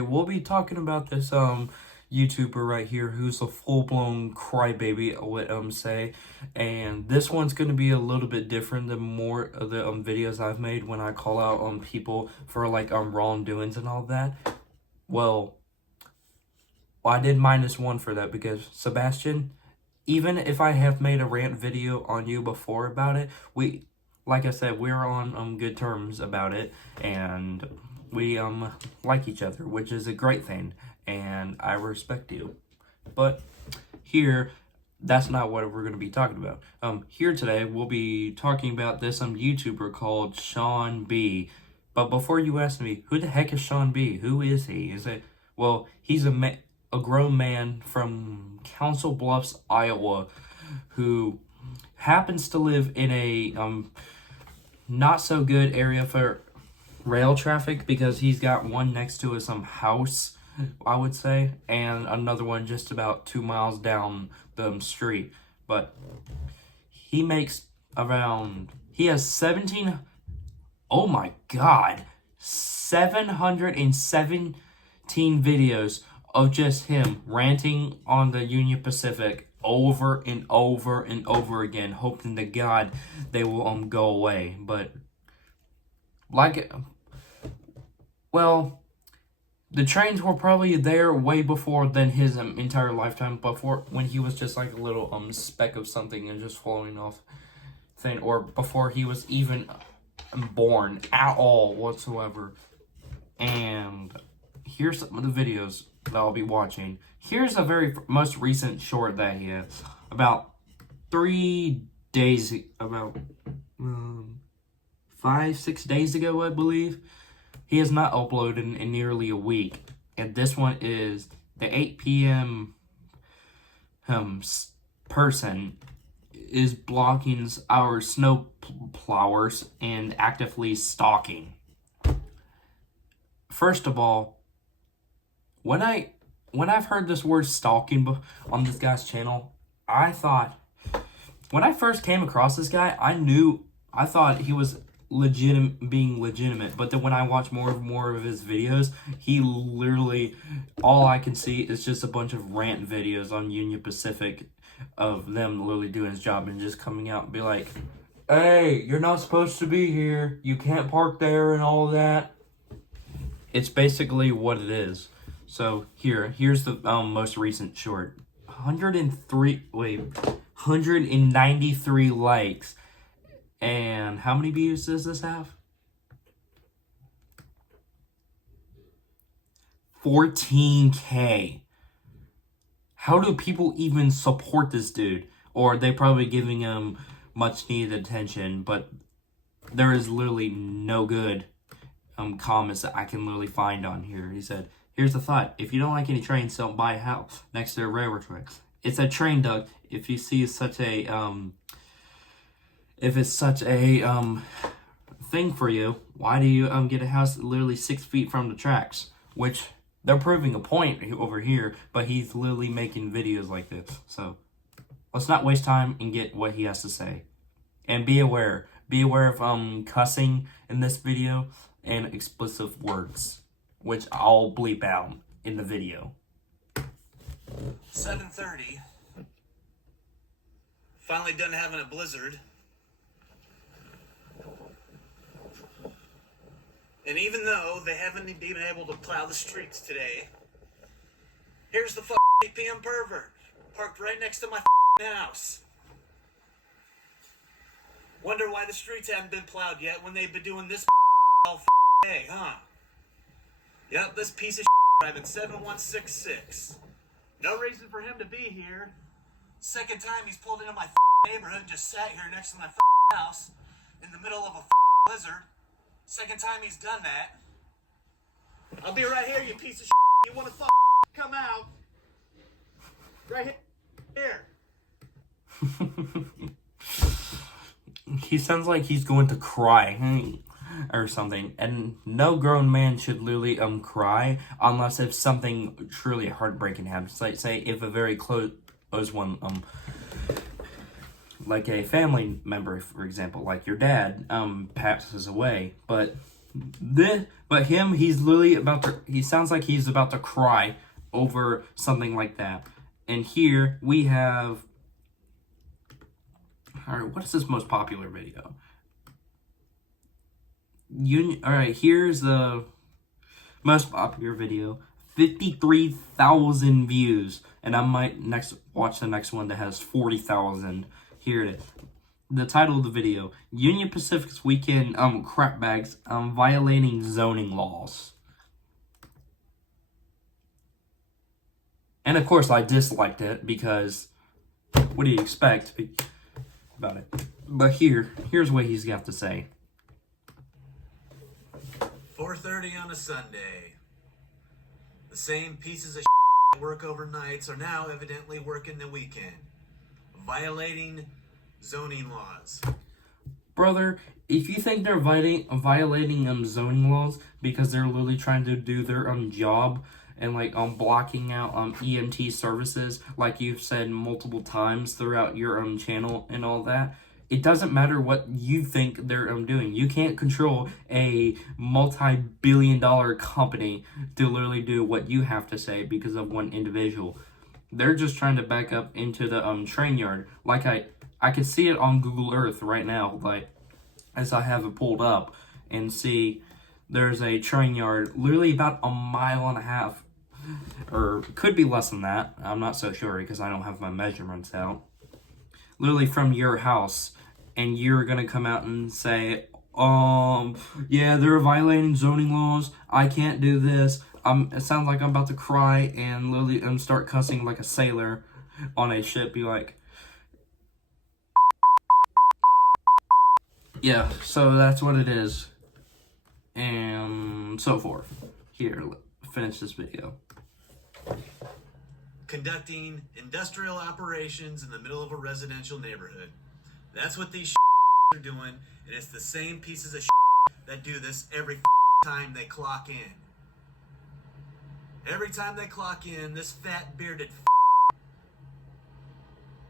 We'll be talking about this YouTuber right here who's a full-blown crybaby, I would say, and this one's gonna be a little bit different than more of the videos I've made when I call out on people for like wrongdoings and all that. Well, I did -1 for that because Sebastian, even if I have made a rant video on you before about it, like I said, we're on good terms about it, and we like each other, which is a great thing, and I respect you. But here, that's not what we're going to be talking about. Here today, we'll be talking about this YouTuber called Sean B. But before you ask me, who the heck is Sean B? Who is he? Well, he's a grown man from Council Bluffs, Iowa, who happens to live in a not so good area for rail traffic because he's got one next to his house, I would say, and another one just about 2 miles down the street. But he makes he has 717 videos of just him ranting on the Union Pacific over and over and over again, hoping to God they will go away. But well, the trains were probably there way before than his entire lifetime, before when he was just like a little speck of something and just floating off thing, or before he was even born at all whatsoever. And here's some of the videos that I'll be watching. Here's the very most recent short that he has. About 3 days, about 5-6 days ago, I believe. He has not uploaded in nearly a week. And this one is the 8 p.m. Person is blocking our snow plowers and actively stalking. First of all, when I've heard this word stalking on this guy's channel, I thought, when I first came across this guy, I thought he was being legitimate. But then when I watch more of his videos, he literally, all I can see is just a bunch of rant videos on Union Pacific of them literally doing his job and just coming out and be like, hey, you're not supposed to be here, you can't park there and all that. It's basically what it is. So here's the most recent short. 193 likes. And how many views does this have? 14K. How do people even support this dude? Or they probably giving him much needed attention, but there is literally no good comments that I can literally find on here. He said, here's the thought. If you don't like any trains, don't buy a house next to a railroad track. It's a train duct. If you see such a if it's such a thing for you, why do you get a house literally 6 feet from the tracks? Which they're proving a point over here, but he's literally making videos like this. So let's not waste time and get what he has to say. And be aware of cussing in this video and explicit words, which I'll bleep out in the video. 7:30. Finally done having a blizzard. And even though they haven't been able to plow the streets today, here's the 8 p.m. pervert parked right next to my house. Wonder why the streets haven't been plowed yet when they've been doing this all day, huh? Yep, this piece of driving 7166. No reason for him to be here. Second time he's pulled into my neighborhood and just sat here next to my house in the middle of a blizzard. Second time he's done that. I'll be right here, you piece of You want to come out? Right here. He sounds like he's going to cry or something, and no grown man should literally cry unless if something truly heartbreaking happens. Like, say if a very close one like a family member, for example, like your dad passes away. But But him, he's literally he sounds like he's about to cry over something like that. And here we have, all right, what is this most popular video? All right, here's the most popular video. 53,000 views. And I might watch the next one that has 40,000. Here it is. The title of the video, Union Pacific's weekend crap bags violating zoning laws. And of course I disliked it because what do you expect about it? But here's what he's got to say. 4:30 on a Sunday. The same pieces of that work overnights are now evidently working the weekend, violating zoning laws. Brother, if you think they're violating zoning laws because they're literally trying to do their job and like blocking out EMT services, like you've said multiple times throughout your channel and all that, it doesn't matter what you think they're doing. You can't control a multi-billion-dollar company to literally do what you have to say because of one individual. They're just trying to back up into the train yard. Like I could see it on Google Earth right now, like as I have it pulled up, and see there's a train yard literally about a mile and a half, or could be less than that. I'm not so sure because I don't have my measurements out. Literally from your house, and you're gonna come out and say, yeah, they're violating zoning laws. I can't do this. It sounds like I'm about to cry and literally start cussing like a sailor on a ship. Be like, yeah, so that's what it is, and so forth. Here, finish this video. Conducting industrial operations in the middle of a residential neighborhood. That's what these are doing, and it's the same pieces of that do this every time they clock in. Every time they clock in, this fat bearded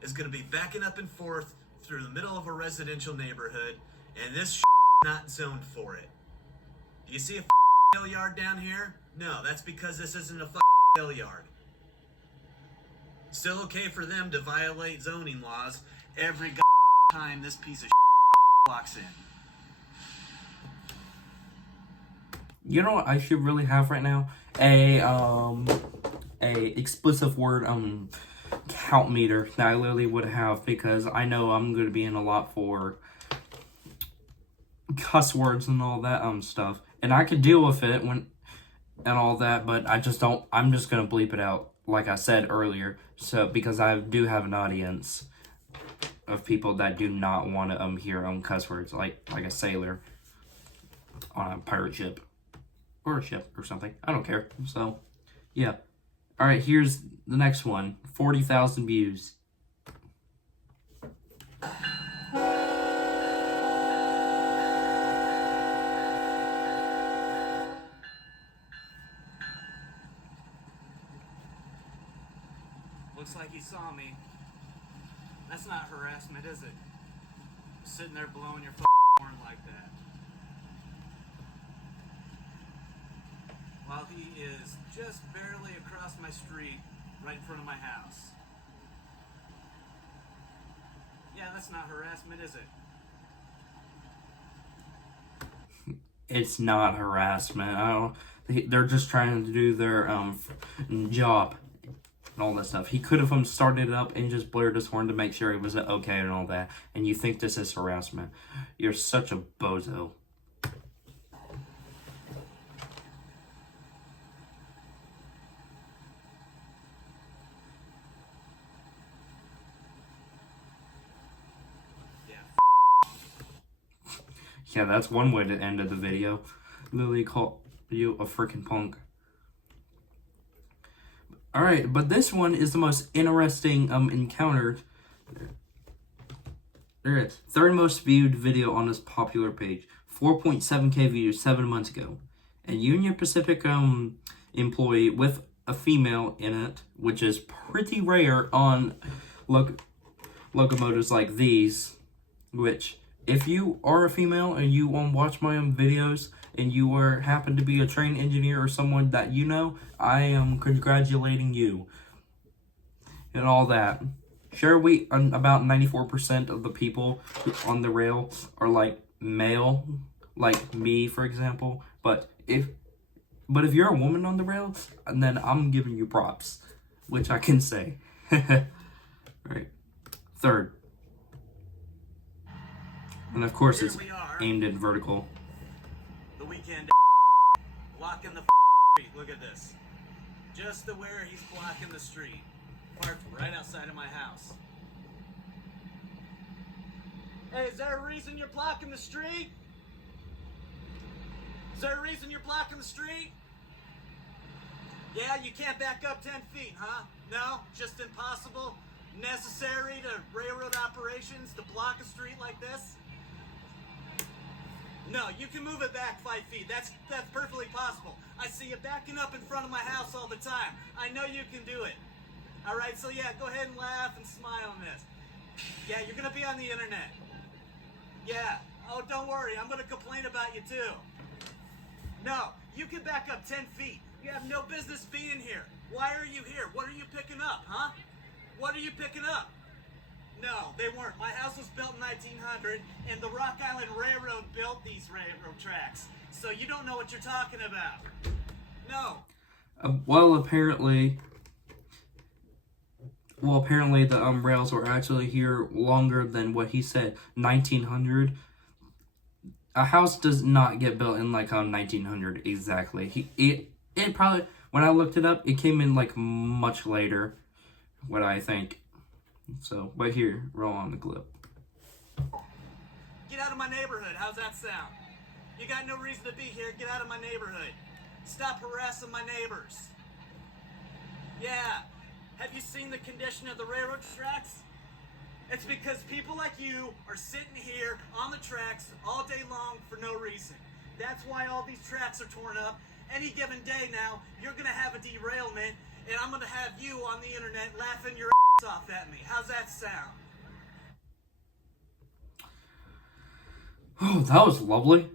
is going to be backing up and forth through the middle of a residential neighborhood, and this not zoned for it. Do you see a mail yard down here? No, that's because this isn't a mail yard. Still okay for them to violate zoning laws every time this piece of clocks in. You know what I should really have right now? A explicit word count meter that I literally would have, because I know I'm going to be in a lot for cuss words and all that stuff, and I could deal with it when and all that, but I just don't. I'm just gonna bleep it out, like I said earlier, so because I do have an audience of people that do not want to hear cuss words like a sailor on a pirate ship or a ship or something. I don't care. So yeah. All right, here's the next one. 40,000 views. Looks like he saw me. That's not harassment, is it? Sitting there blowing your horn like that. While he is just barely across my street, right in front of my house. Yeah, that's not harassment, is it? It's not harassment. They're just trying to do their job and all that stuff. He could have started it up and just blared his horn to make sure it was okay and all that. And you think this is harassment? You're such a bozo. Yeah, that's one way to end the video. Literally call you a freaking punk. Alright, but this one is the most interesting encounter. There it is. Third most viewed video on this popular page. 4.7k views 7 months ago. A Union Pacific employee with a female in it, which is pretty rare on locomotives like these, which if you are a female and you watch my videos and you happen to be a train engineer or someone that you know, I am congratulating you and all that. Sure, about 94% of the people on the rail are like male, like me, for example. But if you're a woman on the rail, then I'm giving you props, which I can say. Right. Third. And of course, it's aimed at vertical. The weekend blocking the street. Look at this. Just where he's blocking the street. Parked right outside of my house. Hey, is there a reason you're blocking the street? Is there a reason you're blocking the street? Yeah, you can't back up 10 feet, huh? No? Just impossible? Necessary to railroad operations to block a street like this? No, you can move it back 5 feet. That's perfectly possible. I see you backing up in front of my house all the time. I know you can do it. All right, so yeah, go ahead and laugh and smile on this. Yeah, you're gonna be on the internet. Yeah. Oh, don't worry. I'm gonna complain about you too. No, you can back up 10 feet. You have no business being here. Why are you here? What are you picking up, huh? What are you picking up? No, they weren't. My house was built in 1900, and the Rock Island Railroad built these railroad tracks. So you don't know what you're talking about. No. Well, apparently the rails were actually here longer than what he said. 1900. A house does not get built in like 1900 exactly. It probably, when I looked it up, it came in like much later. What I think. So, but here, roll on the clip. Get out of my neighborhood. How's that sound? You got no reason to be here. Get out of my neighborhood. Stop harassing my neighbors. Yeah. Have you seen the condition of the railroad tracks? It's because people like you are sitting here on the tracks all day long for no reason. That's why all these tracks are torn up. Any given day now, you're going to have a derailment, and I'm going to have you on the internet laughing your ass off at me. How's that sound? Oh, that was lovely.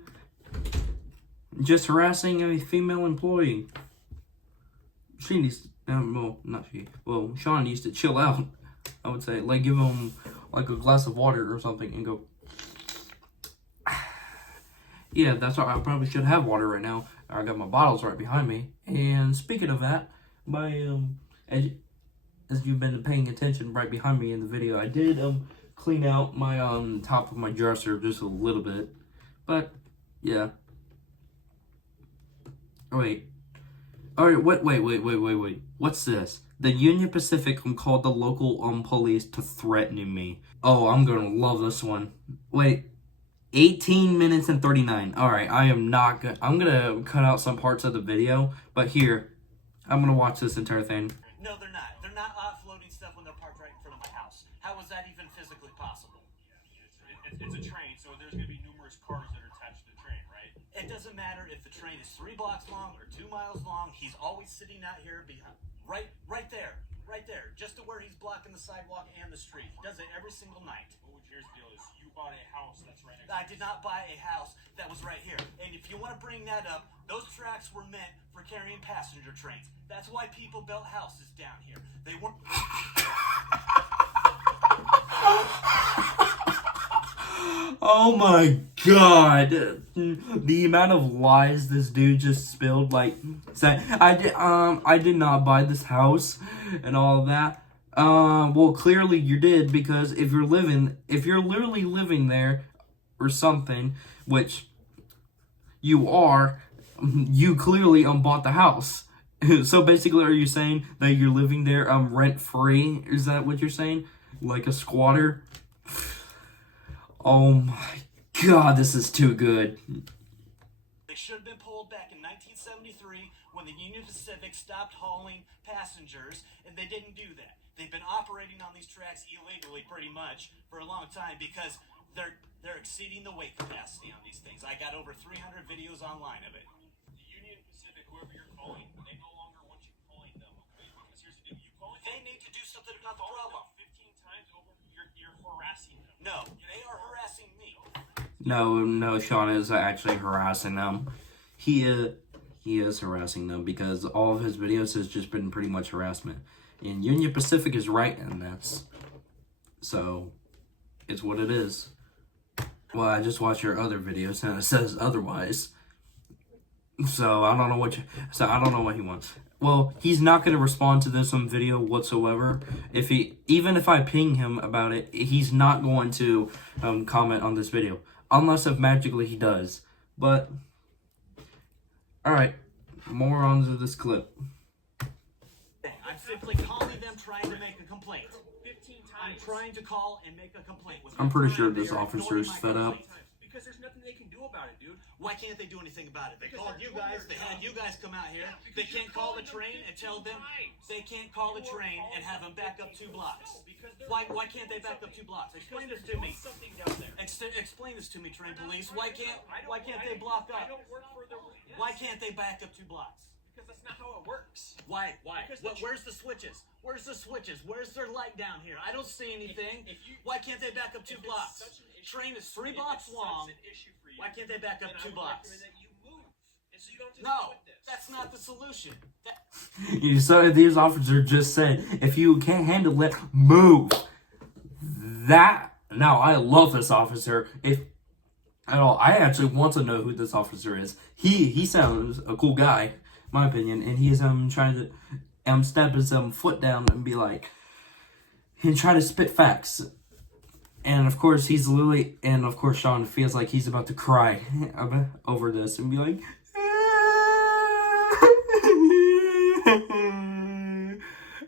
Just harassing a female employee. She needs, well, not she. Well, Sean needs to chill out. I would say, like, give him like a glass of water or something and go. Yeah, that's why I probably should have water right now. I got my bottles right behind me. And speaking of that, as you've been paying attention right behind me in the video, I did clean out my top of my dresser just a little bit. But yeah. Wait. Alright, wait. What's this? The Union Pacific called the local police to threaten me. Oh, I'm gonna love this one. Wait. 18 minutes and 39. Alright, I'm gonna cut out some parts of the video, but here, I'm gonna watch this entire thing. No, they're not. They're not offloading stuff when they're parked right in front of my house. How is that even physically possible? It's a train, so there's going to be numerous cars that are attached to the train, right? It doesn't matter if the train is 3 blocks long or 2 miles long. He's always sitting out here behind, right there, just to where he's blocking the sidewalk and the street. He does it every single night. What would yours deal is you bought a house that's right next I did not buy a house that was right here. And if you want to bring that up, those tracks were meant for carrying passenger trains. That's why people built houses down here. They weren't. Oh my god. The amount of lies this dude just spilled, like, said, I did not buy this house and all of that. Well, clearly you did, because if you're literally living there or something, which you are, you clearly bought the house. So basically, are you saying that you're living there rent free? Is that what you're saying? Like a squatter? Oh my god, this is too good. They should have been pulled back in 1973 when the Union Pacific stopped hauling passengers, and they didn't do that. They've been operating on these tracks illegally pretty much for a long time because they're exceeding the weight capacity on these things. I got over 300 videos online of it. The Union Pacific, whoever you're calling, they no longer want you calling them, okay? Because here's the deal, you call it, They need to do something about the problem. 15 times over, you're harassing them. No, they are harassing me. No, Sean is actually harassing them. He is harassing them because all of his videos has just been pretty much harassment. And Union Pacific is right in this. So, it's what it is. Well, I just watched your other videos and it says otherwise. So, I don't know what he wants. Well, he's not going to respond to this video whatsoever. Even if I ping him about it, he's not going to comment on this video. Unless if magically he does. But, alright, more on to this clip. I'm simply calling them trying to make a complaint. 15 times. I'm trying to call and make a complaint. I'm pretty sure this officer is fed up. Because there's nothing they can do about it, dude. Why can't they do anything about it? They Because called they're you doing guys. their They had job. you guys come out here. Yeah, because They you're can't call the calling train them and tell them. 15 times. They can't call the You are train and have them back up 2 blocks. No, because they're Why doing can't they back up 2 blocks? Explain this Because to they're me. doing something down there. Explain this to me, train police. I don't- Why can't I they don't- block I up? don't work for the. Yes. Why can't they back up 2 blocks? Because that's not how it works. Why? Because Where's the switches? Where's the switches? Where's their light down here? I don't see anything. if you- Why can't they back up 2 If it's blocks? such an issue- Train is 3 if blocks it's long. such an issue for you, Why can't they back up then I 2 would blocks? recommend that you move. And so you don't have to No, deal with this. that's not the solution. So these officers just said, if you can't handle it, move. Now I love this officer. I actually want to know who this officer is. He sounds a cool guy, in my opinion, and he is trying to step his foot down and be like, and try to spit facts. And of course Sean feels like he's about to cry over this and be like,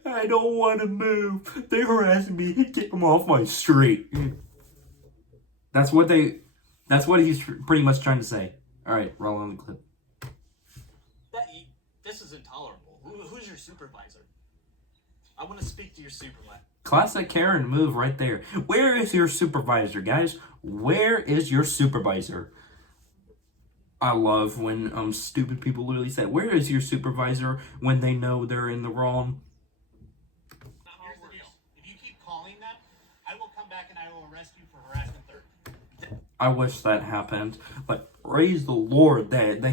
I don't want to move. They harass me. Get them off my street. That's what he's pretty much trying to say. All right, roll on the clip. This is intolerable. Who's your supervisor? I want to speak to your supervisor. Classic Karen move right there. Where is your supervisor, guys? Where is your supervisor? I love when stupid people literally say, "Where is your supervisor?" when they know they're in the wrong. Here's the deal. If you keep calling them, I will come back and I will arrest you for harassment third. I wish that happened, but praise the Lord that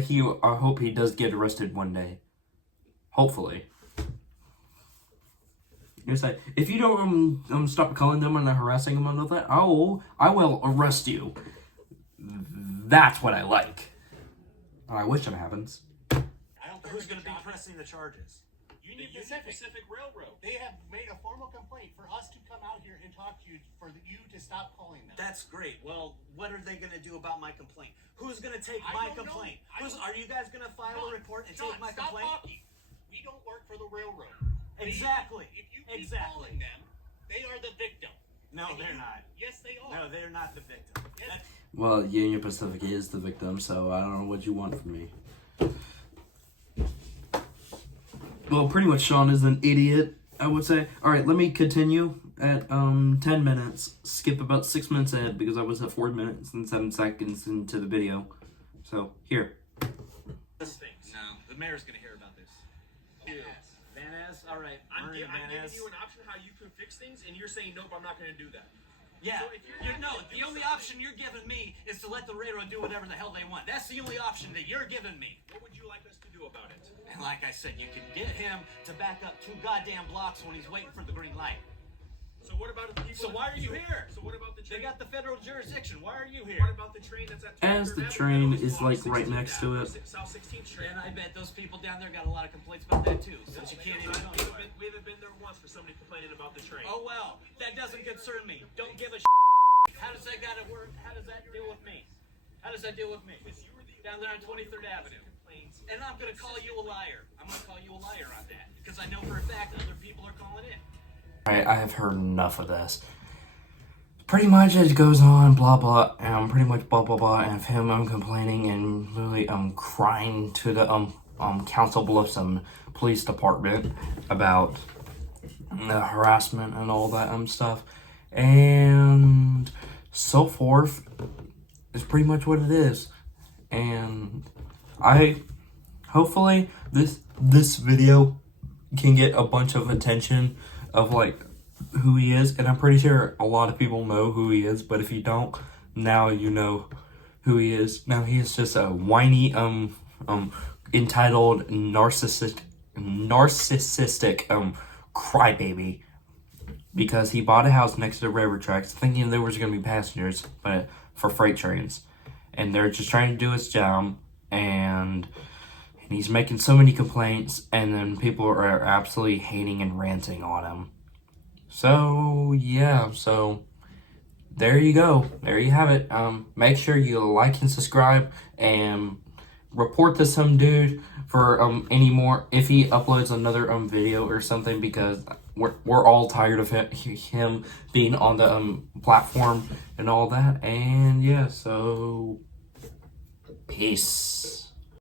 I hope he does get arrested one day. Hopefully. You say, if you don't stop calling them and harassing them and all that, I will arrest you. That's what I like. I wish it happens. I don't care who's going to be pressing the charges. Union Pacific Railroad. They have made a formal complaint for us to come out here and talk to you, for you to stop calling them. That's great. Well, what are they going to do about my complaint? Who's going to take I my don't know. complaint? I don't- Are you guys going to file a report and John, take my stop complaint? talking. We don't work for the railroad. Exactly. If you keep Exactly. calling them, they are the victim. No, And they're you- not. Yes, they are. No, they're not the victim. Yes. Well, Union Pacific is the victim, so I don't know what you want from me. Well, pretty much Sean is an idiot, I would say. Alright, let me continue at 10 minutes. Skip about 6 minutes ahead because I was at 4 minutes and 7 seconds into the video. So, here. No, the mayor's going to hear about this. Yes. Van Ness? All right. I'm Maria Van giving Ness. you an option how you can fix things, and you're saying, nope, I'm not going to do that. Yeah. So if you're not No, gonna the do only something- option you're giving me is to let the railroad do whatever the hell they want. That's the only option that you're giving me. What would you like us to do about it? And like I said, you can get him to back up 2 goddamn blocks when he's waiting for the green light. So what about the people? So why are you here? So what about the They train? got the federal jurisdiction. Why are you What here? about the train that's at As 23rd the Avenue? train It's is, off like, right 16th next to Avenue, it. South 16th Street. And I bet those people down there got a lot of complaints about that too, since you can't even go anywhere. We haven't been there once for somebody complaining about the train. Oh well, that doesn't concern me. Don't give a How does that gotta work? How does that deal with me? How does that deal with me? Down there on 23rd Avenue. And I'm gonna call you a liar. I'm gonna call you a liar on that. Because I know for a fact other people are calling in. Alright, I have heard enough of this. Pretty much it goes on, blah blah, and pretty much blah blah blah, and of him complaining and literally crying to the Council Bluffs police department about the harassment and all that stuff. And so forth is pretty much what it is. And hopefully this video can get a bunch of attention of like who he is, and I'm pretty sure a lot of people know who he is, but if you don't, now you know who he is. Now he is just a whiny entitled narcissistic crybaby, because he bought a house next to the railroad tracks thinking there was going to be passengers, but for freight trains, and they're just trying to do his job, and he's making so many complaints, and then people are absolutely hating and ranting on him. So yeah, so there you go. There you have it. Make sure you like and subscribe, and report to some dude for any more if he uploads another video or something, because we're all tired of him being on the platform and all that. And yeah, so peace.